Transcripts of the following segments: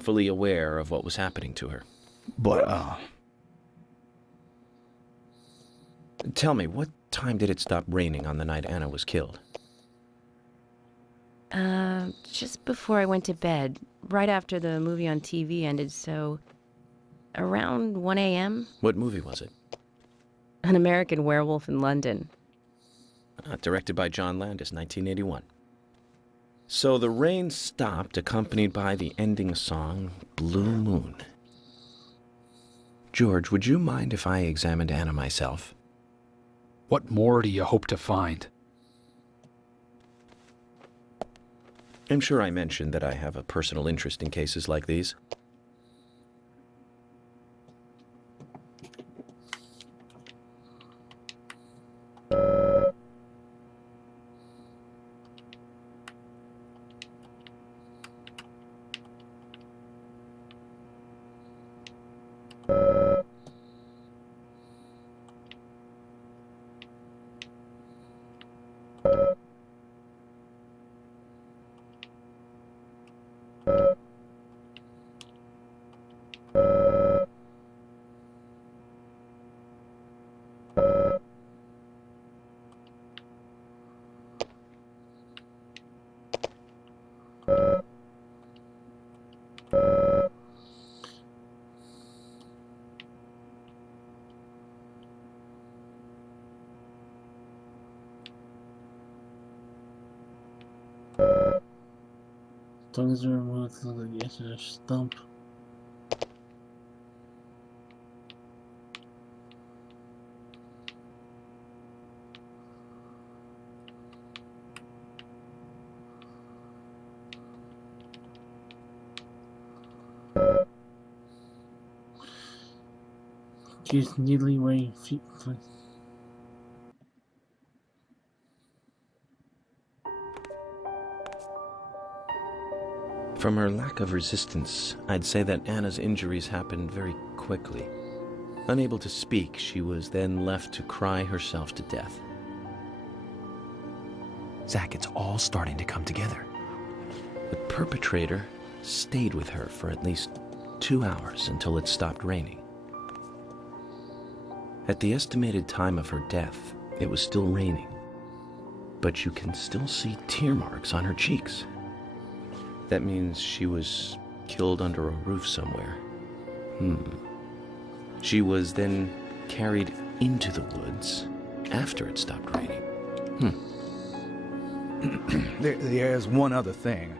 Fully aware of what was happening to her. But, Tell me, what time did it stop raining on the night Anna was killed? Just before I went to bed, right after the movie on TV ended, so around 1 a.m. What movie was it? An American Werewolf in London. Directed by John Landis, 1981. So the rain stopped, accompanied by the ending song, Blue Moon. George, would you mind if I examined Anna myself? What more do you hope to find? I'm sure I mentioned that I have a personal interest in cases like these. Tongues are one of the yes, stump. She's neatly wearing feet. From her lack of resistance, I'd say that Anna's injuries happened very quickly. Unable to speak, she was then left to cry herself to death. Zach, it's all starting to come together. The perpetrator stayed with her for at least 2 hours until it stopped raining. At the estimated time of her death, it was still raining, but you can still see tear marks on her cheeks. That means she was killed under a roof somewhere. She was then carried into the woods after it stopped raining. there's one other thing.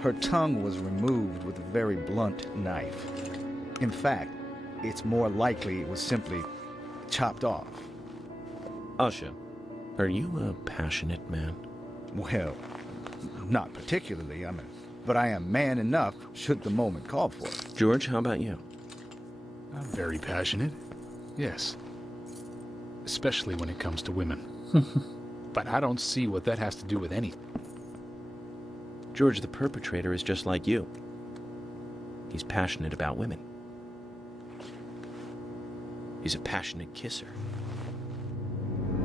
Her tongue was removed with a very blunt knife. In fact, it's more likely it was simply chopped off. Asha, are you a passionate man? Well, not particularly, but I am man enough should the moment call for it. George, how about you? I'm very passionate. Yes. Especially when it comes to women. But I don't see what that has to do with anything. George, the perpetrator is just like you. He's passionate about women. He's a passionate kisser.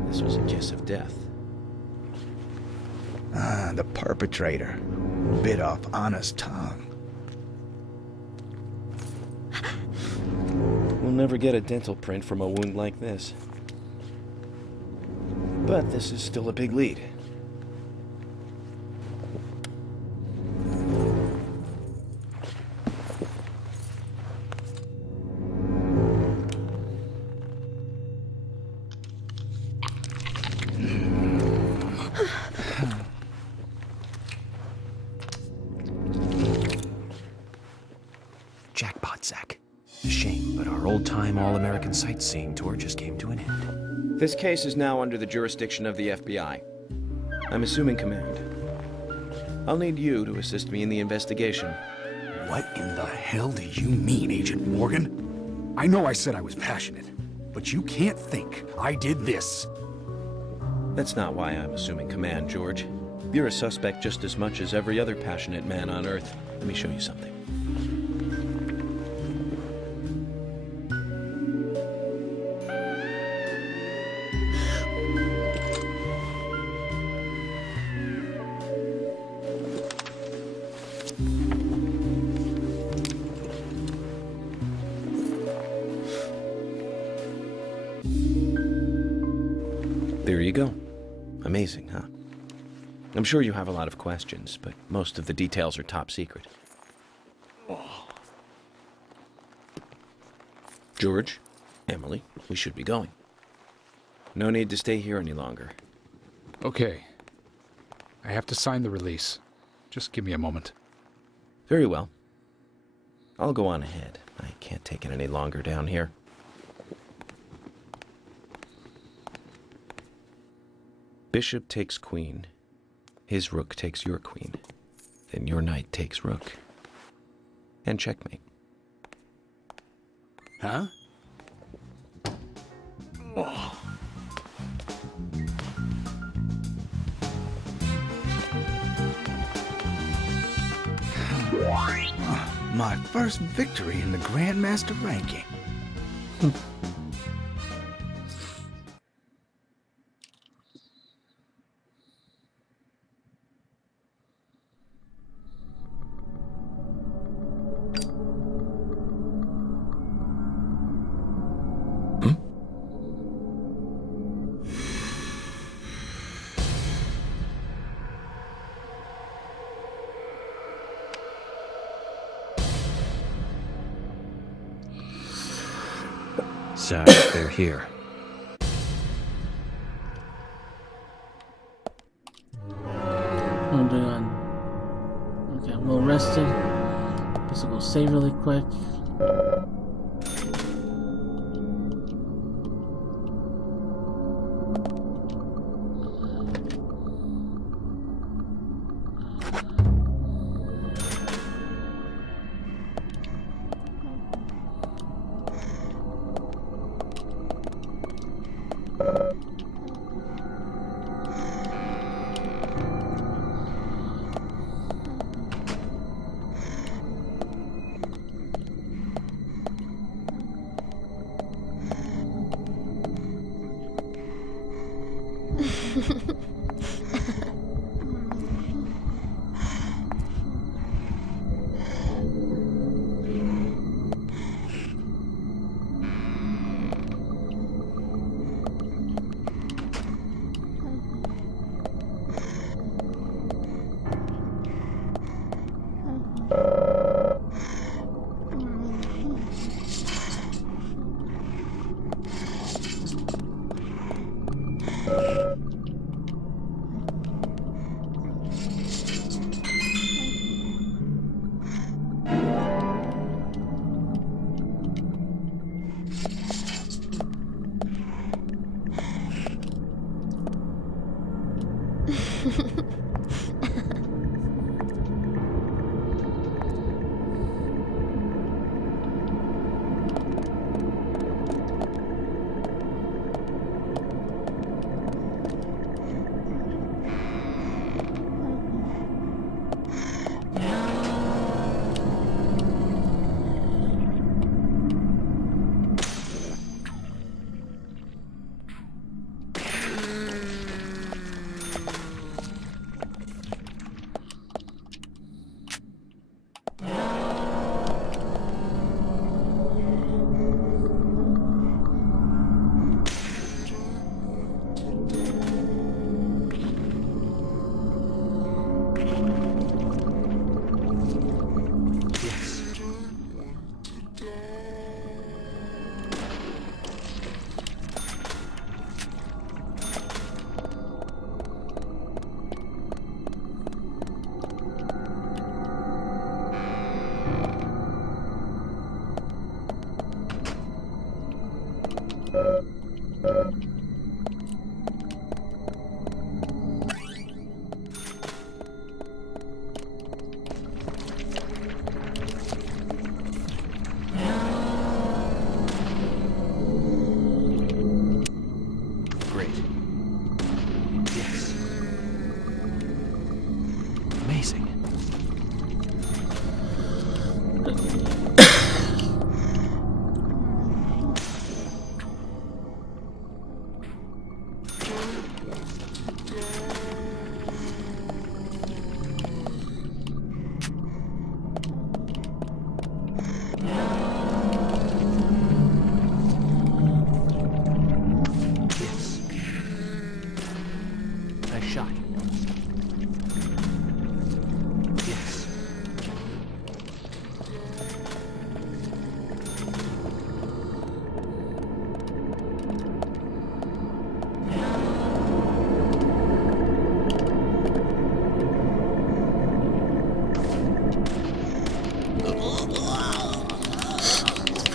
This was a kiss of death. The perpetrator bit off Anna's tongue. We'll never get a dental print from a wound like this. But this is still a big lead. Jackpot, Zach. Shame, but our old-time all-American sightseeing tour just came to an end. This case is now under the jurisdiction of the FBI. I'm assuming command. I'll need you to assist me in the investigation. What in the hell do you mean, Agent Morgan? I know I said I was passionate, but you can't think I did this. That's not why I'm assuming command, George. You're a suspect just as much as every other passionate man on Earth. Let me show you something. There you go. Amazing, huh? I'm sure you have a lot of questions, but most of the details are top secret. George, Emily, we should be going. No need to stay here any longer. Okay. I have to sign the release. Just give me a moment. Very well. I'll go on ahead. I can't take it any longer down here. Bishop takes queen. His rook takes your queen. Then your knight takes rook. And checkmate. Huh? My first victory in the Grandmaster ranking. So, they're here. I'm doing on. Okay, I'm a little rested. Guess I'll go save really quick. Amazing.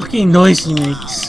fucking noise he makes.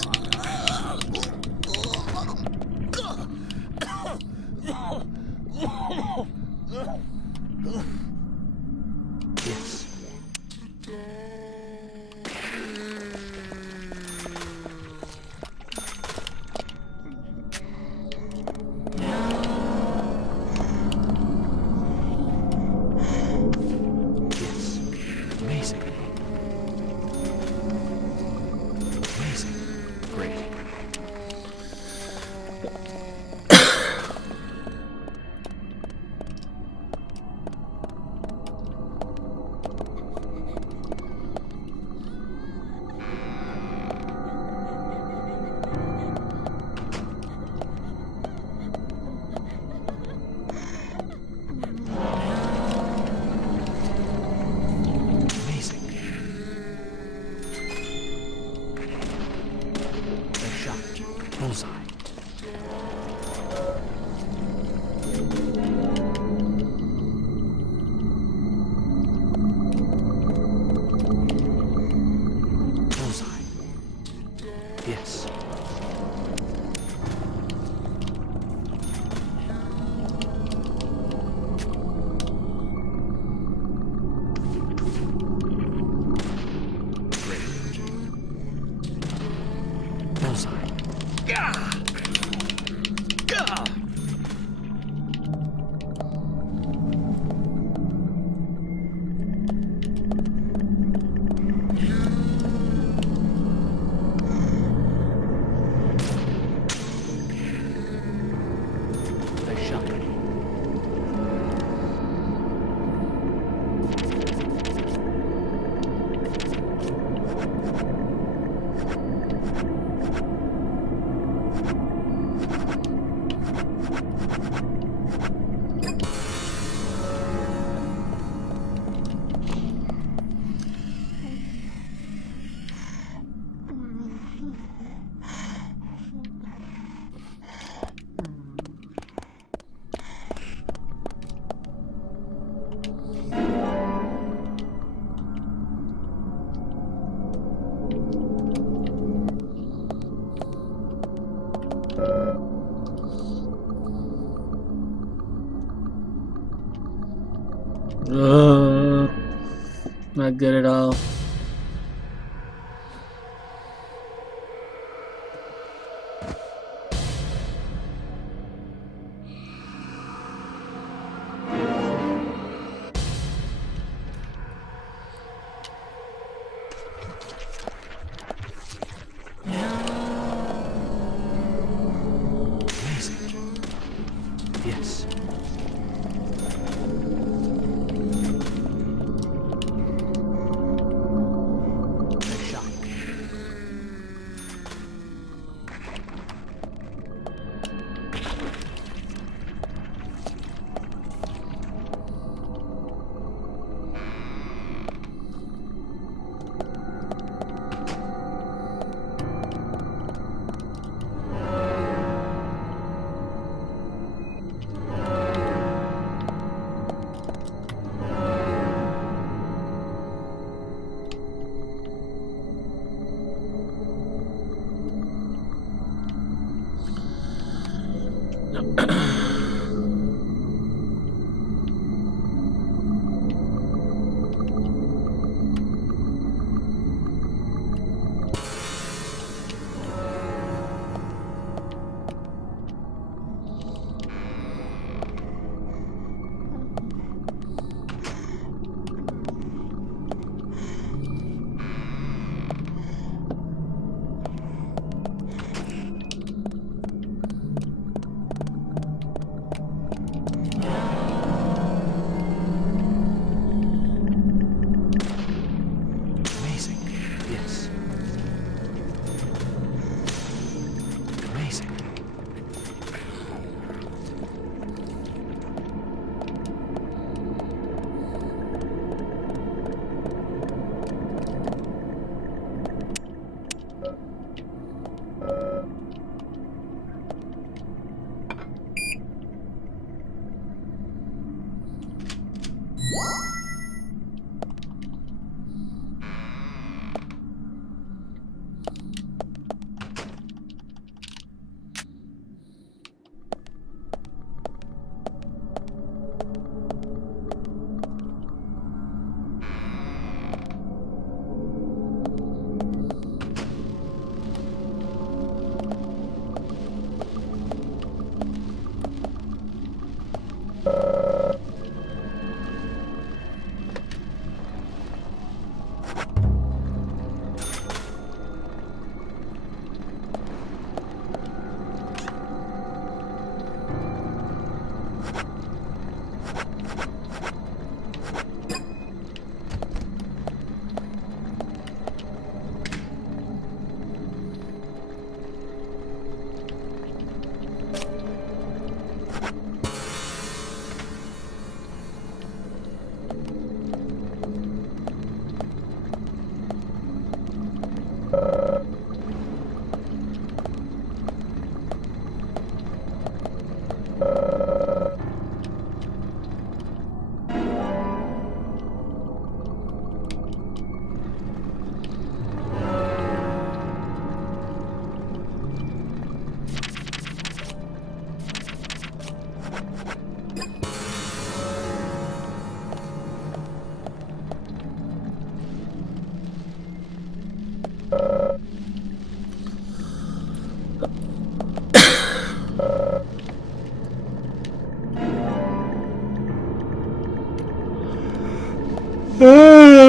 Not good at all.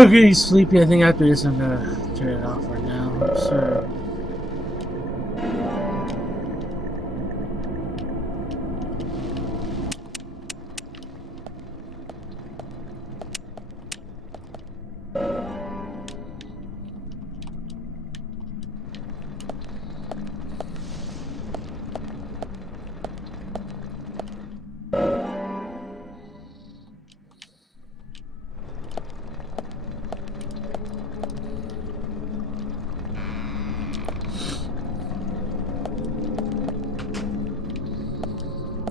I'm getting sleepy. I think after this I'm gonna turn it off for now. Sure.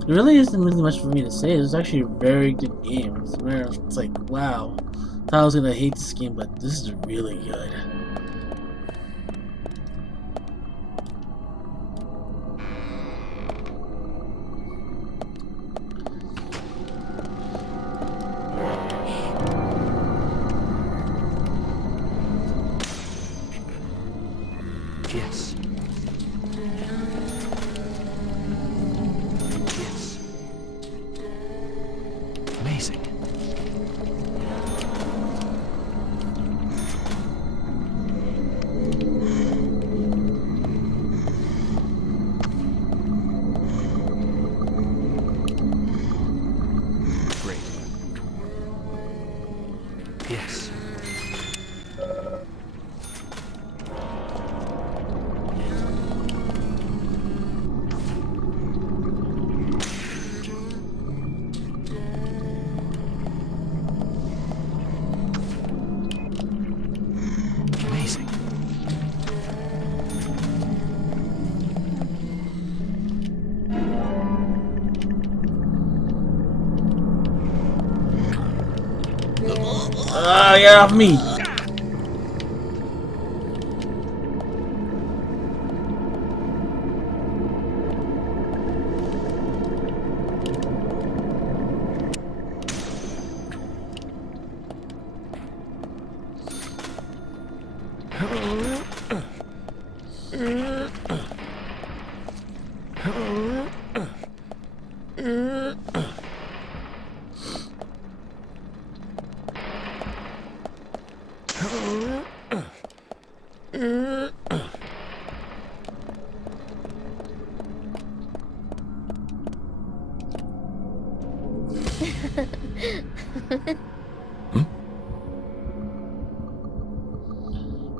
There really isn't really much for me to say. It's actually a very good game. It's like, wow. I thought I was gonna hate this game, but this is really good. Yes. Amazing. Great. Yes. Amazing. Get off me!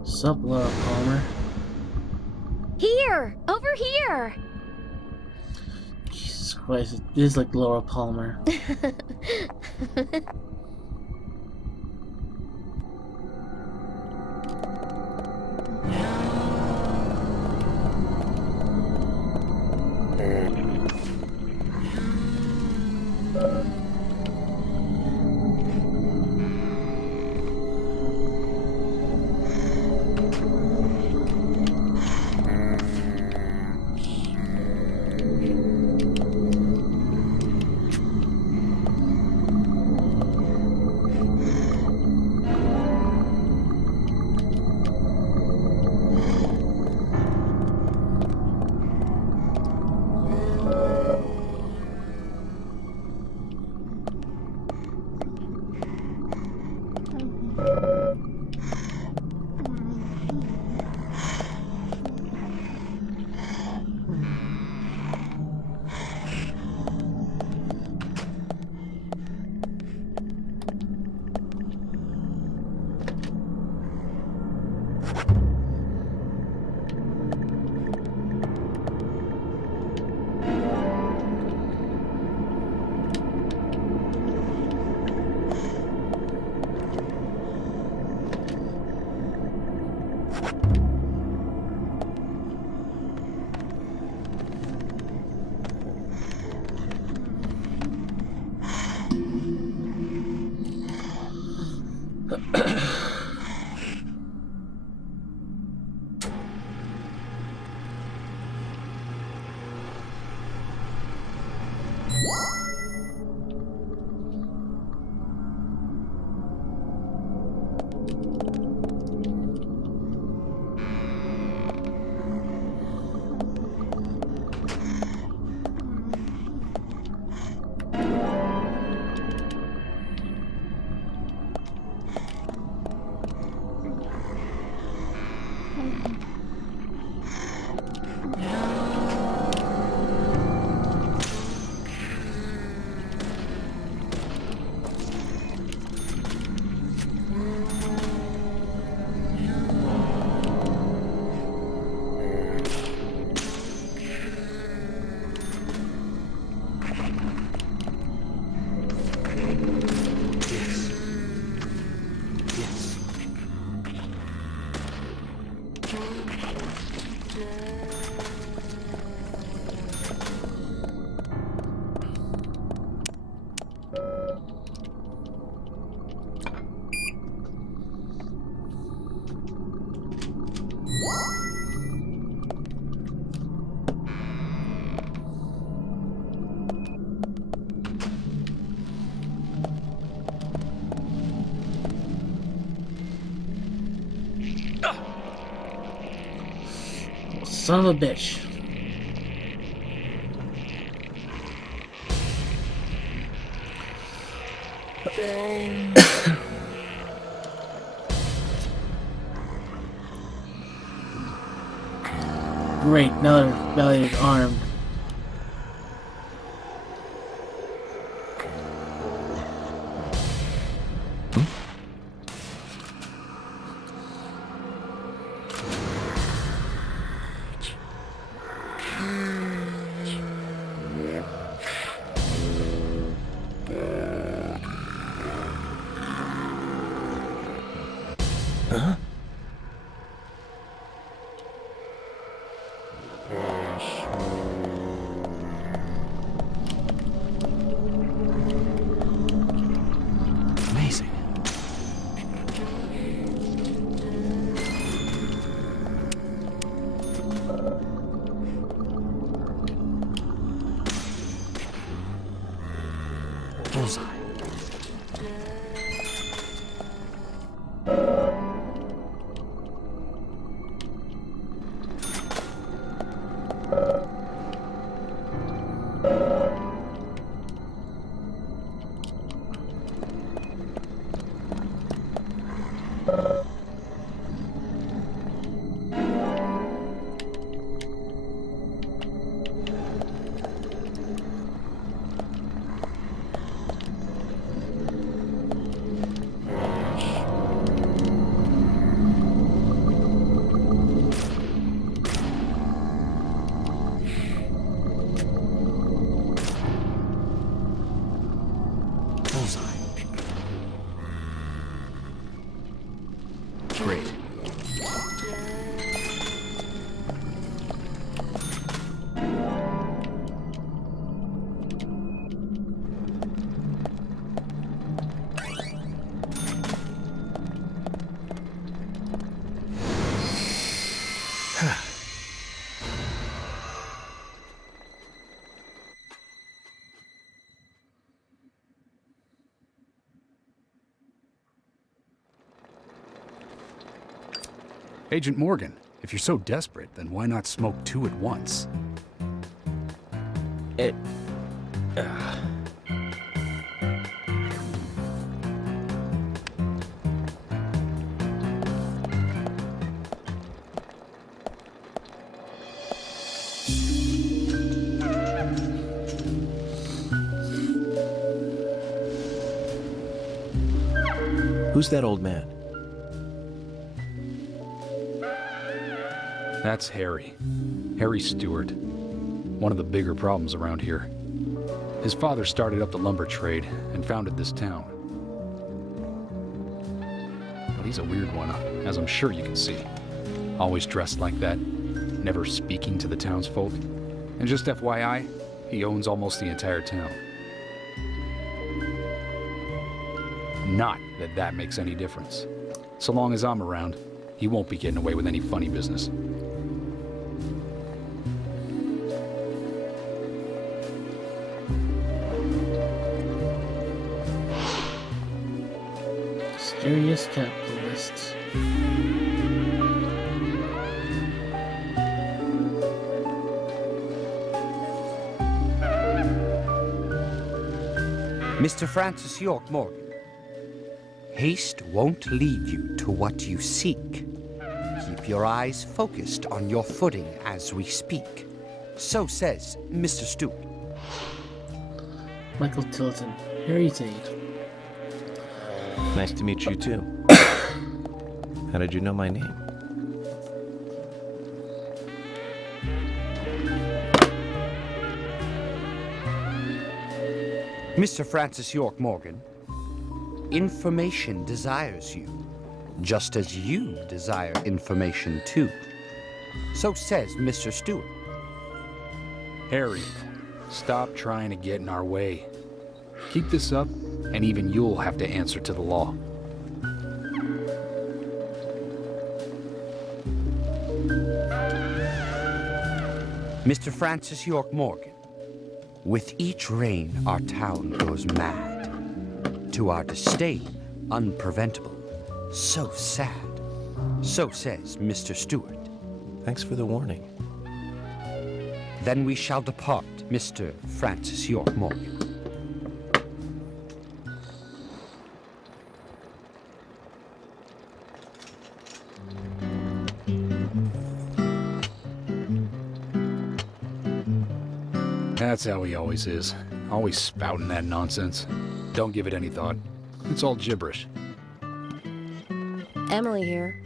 Sup, Laura Palmer? Here! Over here! Jesus Christ, it is like Laura Palmer. Son of a bitch. Great, another valiant arm. Amazing. Bullseye. Great. Agent Morgan, if you're so desperate, then why not smoke two at once? Who's that old man? That's Harry. Harry Stewart. One of the bigger problems around here. His father started up the lumber trade and founded this town. But he's a weird one, as I'm sure you can see. Always dressed like that, never speaking to the townsfolk. And just FYI, he owns almost the entire town. Not that that makes any difference. So long as I'm around, he won't be getting away with any funny business. Mysterious capitalists. Mr. Francis York Morgan, haste won't lead you to what you seek. Keep your eyes focused on your footing as we speak. So says Mr. Stewart. Michael Tilton. Harry's aide. Nice to meet you too. How did you know my name? Mr. Francis York Morgan, information desires you. just as you desire information too. So says Mr. Stewart. Harry, stop trying to get in our way. Keep this up, and even you'll have to answer to the law. Mr. Francis York Morgan, with each rain our town goes mad. To our disdain, unpreventable. So sad. So says Mr. Stewart. Thanks for the warning. Then we shall depart, Mr. Francis York Morgan. That's how he always is. Always spouting that nonsense. Don't give it any thought. It's all gibberish. Emily here.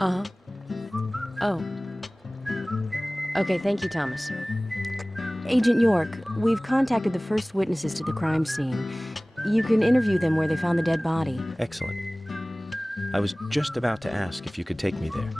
Uh-huh. Oh. Okay, thank you, Thomas. Agent York, we've contacted the first witnesses to the crime scene. You can interview them where they found the dead body. Excellent. I was just about to ask if you could take me there.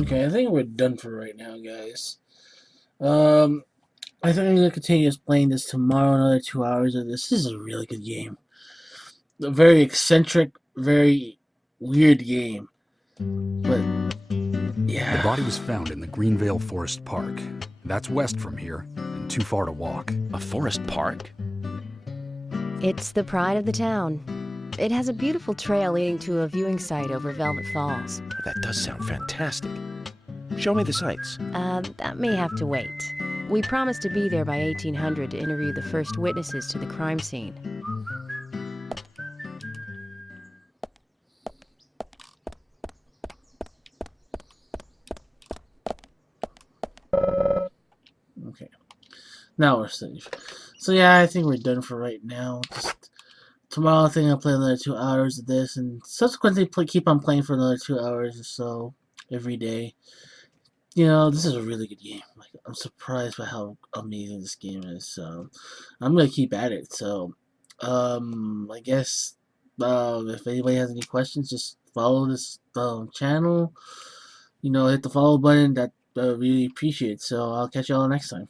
Okay, I think we're done for right now, guys. I think I'm gonna continue playing this tomorrow. Another 2 hours of this. This is a really good game. A very eccentric, very weird game. But yeah, The body was found in the Greenvale Forest Park. That's west from here, and too far to walk. A forest park? It's the pride of the town. It has a beautiful trail leading to a viewing site over Velvet Falls. That does sound fantastic. Show me the sights. That may have to wait. We promised to be there by 1800 to interview the first witnesses to the crime scene. okay. Now we're safe. So yeah, I think we're done for right now. Just tomorrow, I think I'll play another 2 hours of this, and subsequently keep on playing for another 2 hours or so every day. You know, this is a really good game. Like, I'm surprised by how amazing this game is. So I'm gonna keep at it. So I guess if anybody has any questions, just follow this channel. You know, hit the follow button. That really appreciate. So I'll catch y'all next time.